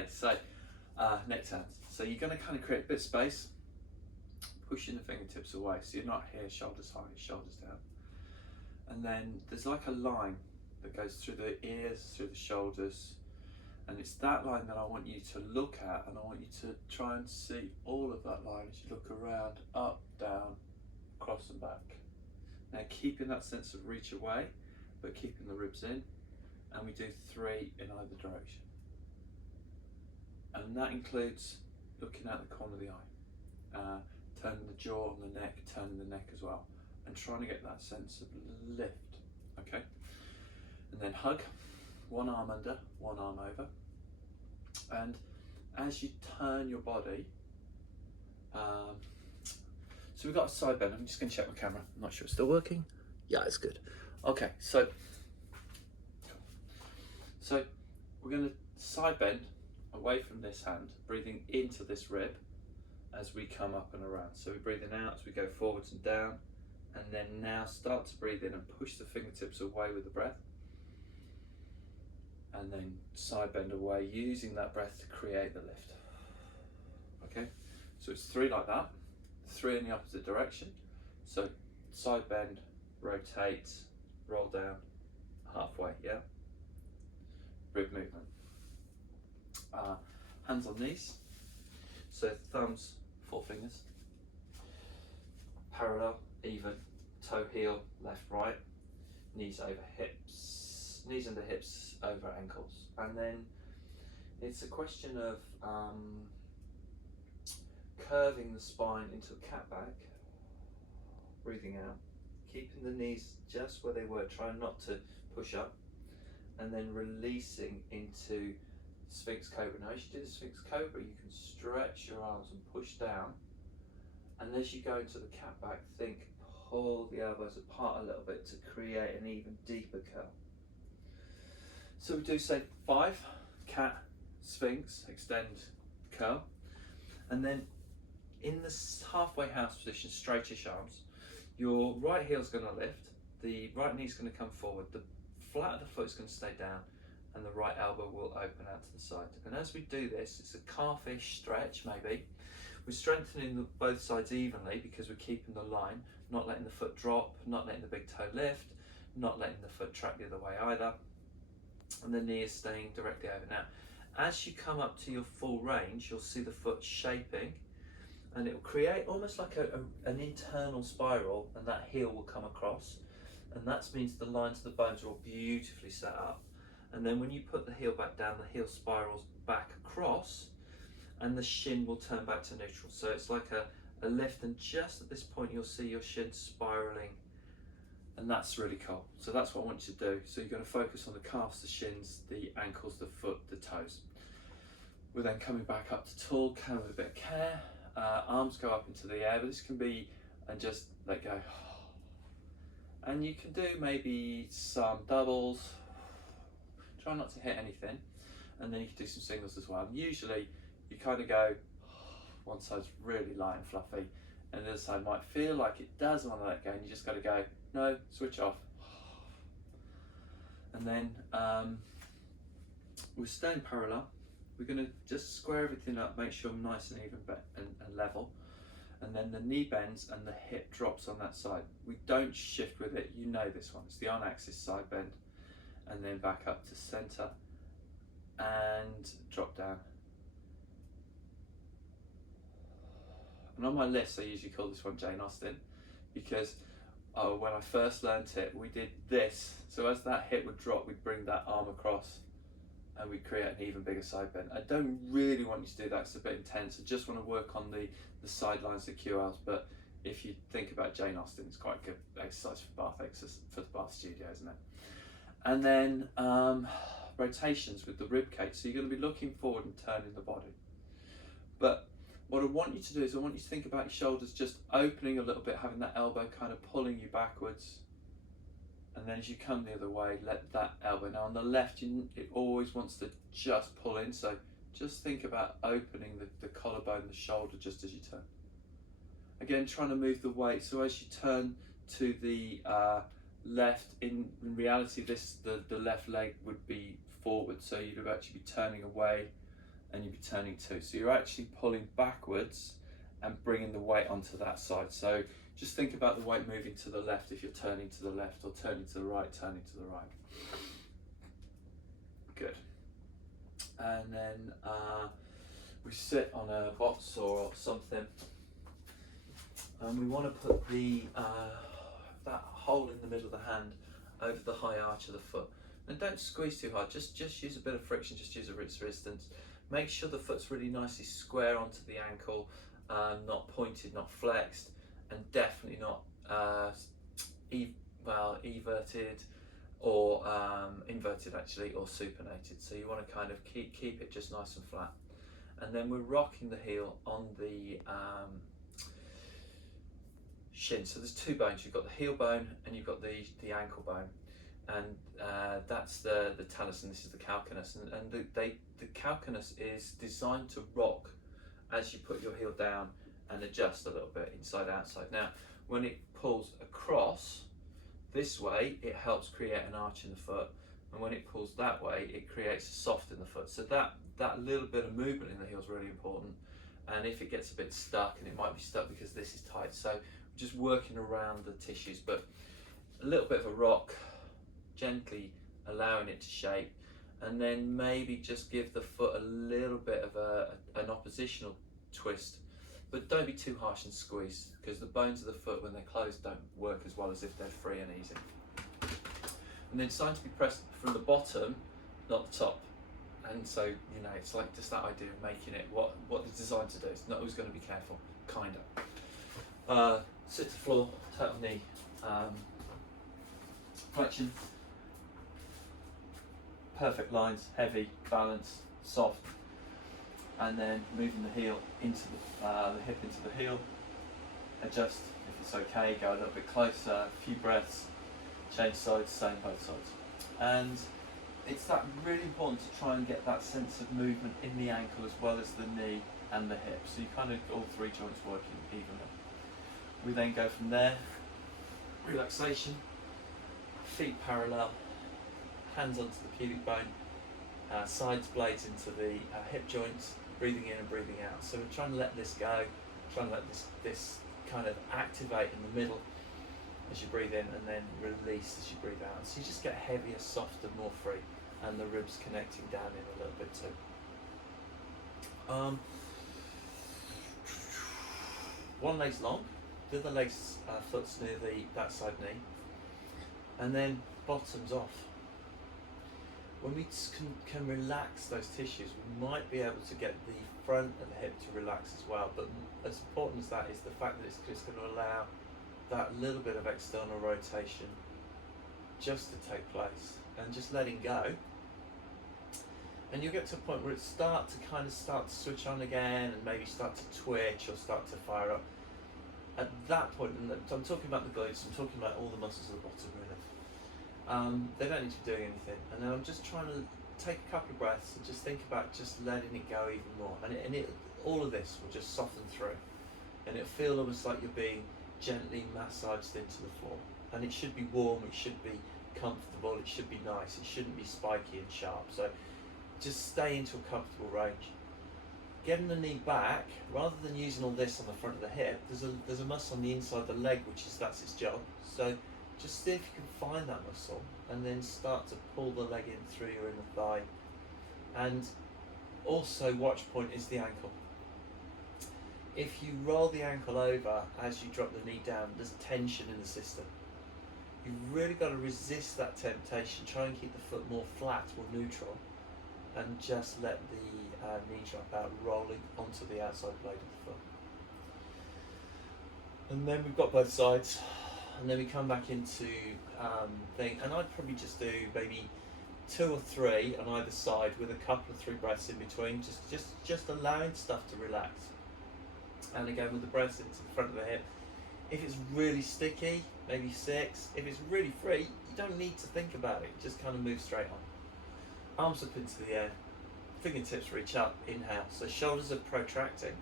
Okay, so neck turns. So you're going to kind of create a bit of space, pushing the fingertips away. So you're not here, shoulders high, shoulders down. And then there's like a line that goes through the ears, through the shoulders. And it's that line that I want you to look at, and I want you to try and see all of that line as you look around, up, down, across and back. Now keeping that sense of reach away, but keeping the ribs in. And we do 3 in either direction. And that includes looking at the corner of the eye, turning the jaw and the neck, turning the neck as well, and trying to get that sense of lift, okay? And then hug, one arm under, one arm over. And as you turn your body, so we've got a side bend. I'm just going to check my camera. I'm not sure it's still working. Yeah, it's good. Okay, so we're going to side bend away from this hand, breathing into this rib as we come up and around. So we're breathing out as we go forwards and down, and then now start to breathe in and push the fingertips away with the breath, and then side bend away using that breath to create the lift. Okay, so it's 3 like that, 3 in the opposite direction. So side bend, rotate, roll down, halfway, yeah? Rib movement. Hands on knees, so thumbs, 4 fingers, parallel, even, toe, heel, left, right, knees over hips, knees under hips, over ankles. And then it's a question of curving the spine into a cat back, breathing out, keeping the knees just where they were, trying not to push up, and then releasing into Sphinx Cobra. Now as you do the Sphinx Cobra, you can stretch your arms and push down, and as you go into the cat back, pull the elbows apart a little bit to create an even deeper curl. So we do say 5, cat, Sphinx, extend, curl, and then in this halfway house position, straightish arms, your right heel's going to lift, the right knee's going to come forward, the flat of the foot's going to stay down, and the right elbow will open out to the side. And as we do this, it's a calfish stretch maybe. We're strengthening both sides evenly because we're keeping the line, not letting the foot drop, not letting the big toe lift, not letting the foot track the other way either. And the knee is staying directly over. Now, as you come up to your full range, you'll see the foot shaping, and it will create almost like an internal spiral, and that heel will come across. And that means the lines of the bones are all beautifully set up. And then when you put the heel back down, the heel spirals back across, and the shin will turn back to neutral. So it's like a lift, and just at this point you'll see your shin spiraling, and that's really cool. So that's what I want you to do. So you're going to focus on the calves, the shins, the ankles, the foot, the toes. We're then coming back up to tall, come with a bit of care. Arms go up into the air, but this can be, and just let go. And you can do maybe some doubles. Try not to hit anything, and then you can do some singles as well. And usually you kind of go, one side's really light and fluffy, and the other side might feel like it does want to let go, and you just got to go, no, switch off. And then we're staying parallel. We're going to just square everything up, make sure I'm nice and even and level. And then the knee bends and the hip drops on that side. We don't shift with it, you know this one. It's the on-axis side bend, and then back up to center and drop down. And on my list, I usually call this one Jane Austen, because when I first learnt it, we did this. So as that hip would drop, we'd bring that arm across, and we'd create an even bigger side bend. I don't really want you to do that, it's a bit intense. I just want to work on the sidelines, the QLs, but if you think about Jane Austen, it's quite a good exercise for the bath studio, isn't it? And then rotations with the rib cage. So you're going to be looking forward and turning the body. But what I want you to do is I want you to think about your shoulders just opening a little bit, having that elbow kind of pulling you backwards. And then as you come the other way, let that elbow. Now on the left, it always wants to just pull in. So just think about opening the collarbone, the shoulder, just as you turn. Again, trying to move the weight. So as you turn to the left, in reality, the left leg would be forward. So you'd actually be turning away and you'd be turning 2. So you're actually pulling backwards and bringing the weight onto that side. So just think about the weight moving to the left if you're turning to the left, or turning to the right, turning to the right. Good. And then we sit on a box or something, and we want to put the that hole in the middle of the hand over the high arch of the foot. And don't squeeze too hard, just use a bit of friction, just use a resistance. Make sure the foot's really nicely square onto the ankle, not pointed, not flexed, and definitely not everted or inverted actually, or supinated. So you want to kind of keep it just nice and flat. And then we're rocking the heel on the shin. So there's 2 bones. You've got the heel bone and you've got the ankle bone, and that's the talus, and this is the calcaneus. And the calcaneus is designed to rock as you put your heel down and adjust a little bit inside outside. Now, when it pulls across this way, it helps create an arch in the foot, and when it pulls that way, it creates a soft in the foot. So that little bit of movement in the heel is really important. And if it gets a bit stuck, and it might be stuck because this is tight, so just working around the tissues, but a little bit of a rock, gently allowing it to shape, and then maybe just give the foot a little bit of an oppositional twist, but don't be too harsh and squeeze, because the bones of the foot when they're closed don't work as well as if they're free and easy. And then starting to be pressed from the bottom, not the top. And so, you know, it's like just that idea of making it what it's designed to do. It's not always going to be careful, kind of. Sit to floor, total knee flexion. Perfect lines, heavy, balanced, soft. And then moving the heel into the hip into the heel. Adjust if it's okay, go a little bit closer, a few breaths, change sides, same both sides. And it's that really important to try and get that sense of movement in the ankle as well as the knee and the hip. So you kind of all 3 joints working evenly. We then go from there, relaxation, feet parallel, hands onto the pubic bone, sides blades into the hip joints, breathing in and breathing out. So we're trying to let this go, trying to let this kind of activate in the middle as you breathe in, and then release as you breathe out. So you just get heavier, softer, more free, and the ribs connecting down in a little bit too. One leg's long, the other leg's foot's near that side knee, and then bottoms off. When we can relax those tissues, we might be able to get the front and the hip to relax as well. But as important as that is the fact that it's just going to allow that little bit of external rotation just to take place, and just letting go. And you'll get to a point where it start to switch on again, and maybe start to twitch or start to fire up. At that point, and I'm talking about the glutes, I'm talking about all the muscles at the bottom really. They don't need to be doing anything. And then I'm just trying to take a couple of breaths and just think about just letting it go even more. And all of this will just soften through, and it'll feel almost like you're being gently massaged into the floor. And it should be warm, it should be comfortable, it should be nice, it shouldn't be spiky and sharp. So just stay into a comfortable range. Getting the knee back, rather than using all this on the front of the hip, there's a muscle on the inside of the leg, that's its job. So just see if you can find that muscle, and then start to pull the leg in through your inner thigh. And also, watch point is the ankle. If you roll the ankle over as you drop the knee down, there's tension in the system. You've really got to resist that temptation. Try and keep the foot more flat or neutral, and just let the knee drop out, rolling onto the outside blade of the foot. And then we've got both sides, and then we come back into thing, and I'd probably just do maybe 2 or 3 on either side with a couple of 3 breaths in between, just allowing stuff to relax. And again, with the breaths into the front of the hip. If it's really sticky, maybe 6. If it's really free, you don't need to think about it. Just kind of move straight on. Arms up into the air. Fingertips reach up, inhale. So shoulders are protracting.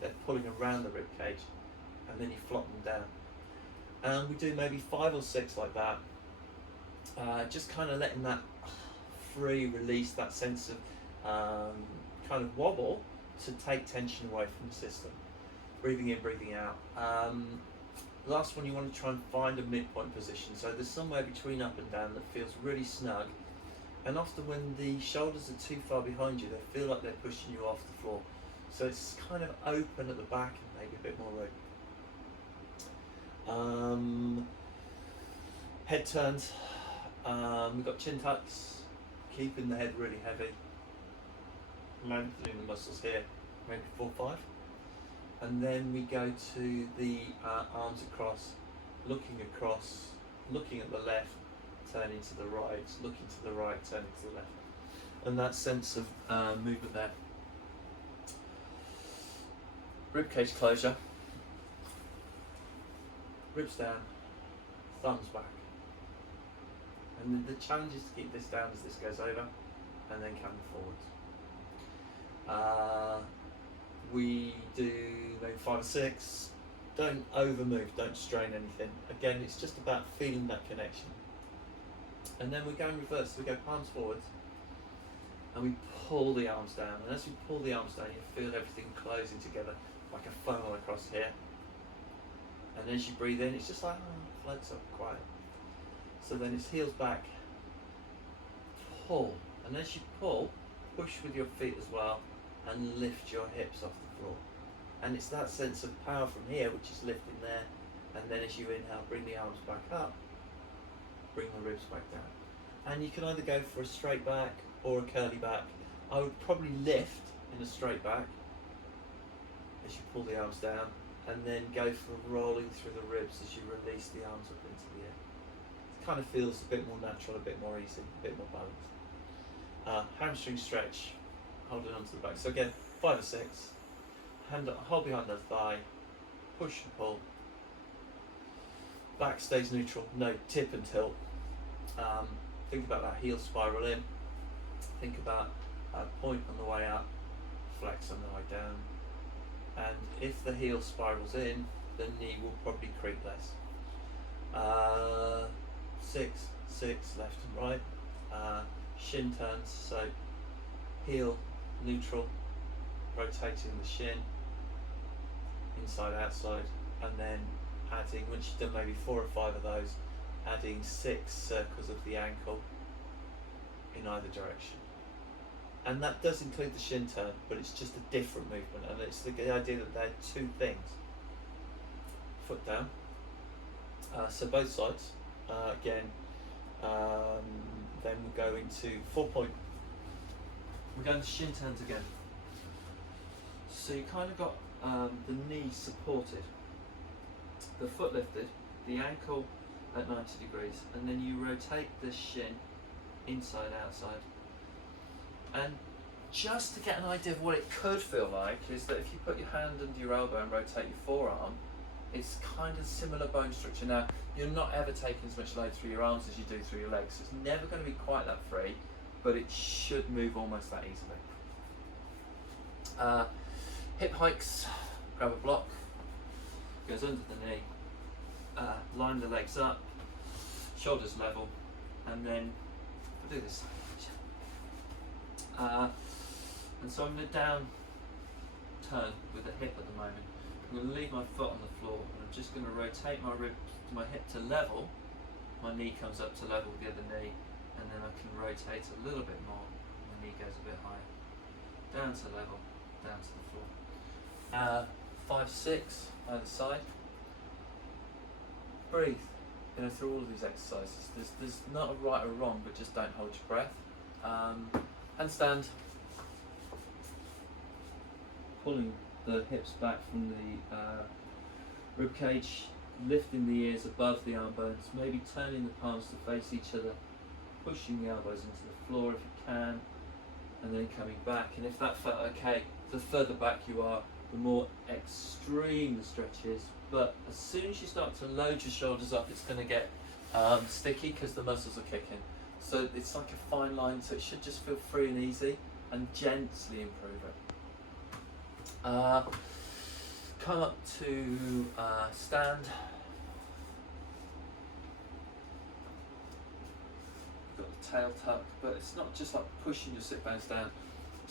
They're pulling around the rib cage. And then you flop them down. And we do maybe 5 or 6 like that. Just kind of letting that free release, that sense of kind of wobble to take tension away from the system. Breathing in, breathing out. Last one, you want to try and find a midpoint position. So there's somewhere between up and down that feels really snug. And often when the shoulders are too far behind you, they feel like they're pushing you off the floor. So it's kind of open at the back and maybe a bit more room. Head turns. We've got chin tucks, keeping the head really heavy. Lengthening the muscles here, maybe 4 or 5. And then we go to the arms across, looking at the left, turning to the right, looking to the right, turning to the left. And that sense of movement there. Ribcage closure. Ribs down, thumbs back. And the challenge is to keep this down as this goes over, and then coming forwards. We do maybe 5 or 6. Don't over move, don't strain anything. Again, it's just about feeling that connection. And then we go in reverse, so we go palms forwards and we pull the arms down. And as we pull the arms down, you feel everything closing together like a funnel across here. And as you breathe in, it's just like, floats up quiet. So then it's heels back, pull. And as you pull, push with your feet as well and lift your hips off the floor. And it's that sense of power from here, which is lifting there. And then as you inhale, bring the arms back up, bring the ribs back down. And you can either go for a straight back or a curly back. I would probably lift in a straight back as you pull the arms down, and then go for rolling through the ribs as you release the arms up into the air. It kind of feels a bit more natural, a bit more easy, a bit more balanced. Hamstring stretch, holding onto the back. So again, 5 or 6. Hold behind the thigh, push and pull. Back stays neutral, no tip and tilt. Think about that heel spiral in. Think about a point on the way up, flex on the way down. And if the heel spirals in, the knee will probably creak less. 6, left and right. Shin turns, so heel neutral, rotating the shin, inside outside, and then adding, once you've done maybe 4 or 5 of those, adding 6 circles of the ankle in either direction. And that does include the shin turn, but it's just a different movement, and it's the idea that they're 2 things. Foot down, so both sides, again, then we'll go into 4-point. We're going to shin turns again. So you kind of got the knee supported, the foot lifted, the ankle at 90 degrees, and then you rotate the shin inside, outside. And just to get an idea of what it could feel like is that if you put your hand under your elbow and rotate your forearm, it's kind of similar bone structure. Now, you're not ever taking as much load through your arms as you do through your legs. So it's never going to be quite that free, but it should move almost that easily. Hip hikes, grab a block, goes under the knee, line the legs up, shoulders level, and then I'll do this. And so I'm going to down turn with the hip at the moment. I'm going to leave my foot on the floor, and I'm just going to rotate my rib, my hip to level. My knee comes up to level with the other knee, and then I can rotate a little bit more. My knee goes a bit higher. Down to level, down to the floor. 5, 6 either side. Breathe. Through all of these exercises. There's not a right or wrong, but just don't hold your breath. Handstand. Pulling the hips back from the rib cage, lifting the ears above the arm bones, maybe turning the palms to face each other, pushing the elbows into the floor if you can, and then coming back. And if that felt okay, the further back you are, the more extreme the stretch is. But as soon as you start to load your shoulders up, it's going to get sticky because the muscles are kicking. So it's like a fine line, so it should just feel free and easy, and gently improve it. Come up to stand. You've got the tail tuck, but it's not just like pushing your sit bones down.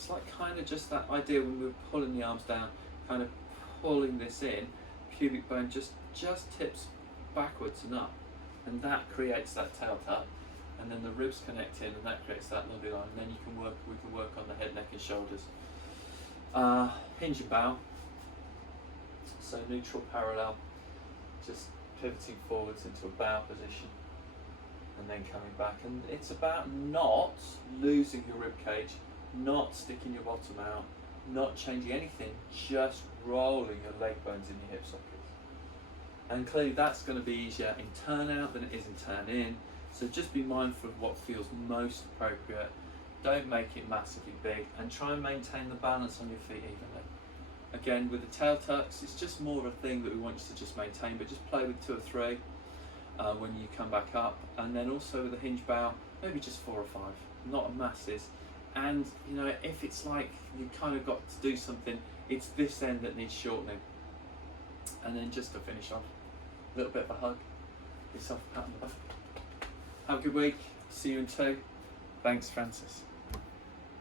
It's like kind of just that idea when we're pulling the arms down, kind of pulling this in, pubic bone just tips backwards and up, and that creates that tail tuck, and then the ribs connect in, and that creates that lovely line. And then we can work on the head, neck, and shoulders. Hinge and bow. So neutral parallel, just pivoting forwards into a bow position, and then coming back. And it's about not losing your rib cage, not sticking your bottom out, not changing anything, just rolling your leg bones in your hip sockets. And clearly that's going to be easier in turn out than it is in turn in. So just be mindful of what feels most appropriate. Don't make it massively big, and try and maintain the balance on your feet evenly. Again, with the tail tucks, it's just more of a thing that we want you to just maintain, but just play with 2 or 3 when you come back up. And then also with the hinge bow, maybe just 4 or 5, not a masses. And you know, if it's like you kind of got to do something, it's this end that needs shortening. And then just to finish off, a little bit of a hug, yourself a pat on the back. Have a good week, see you in 2. Thanks, Francis.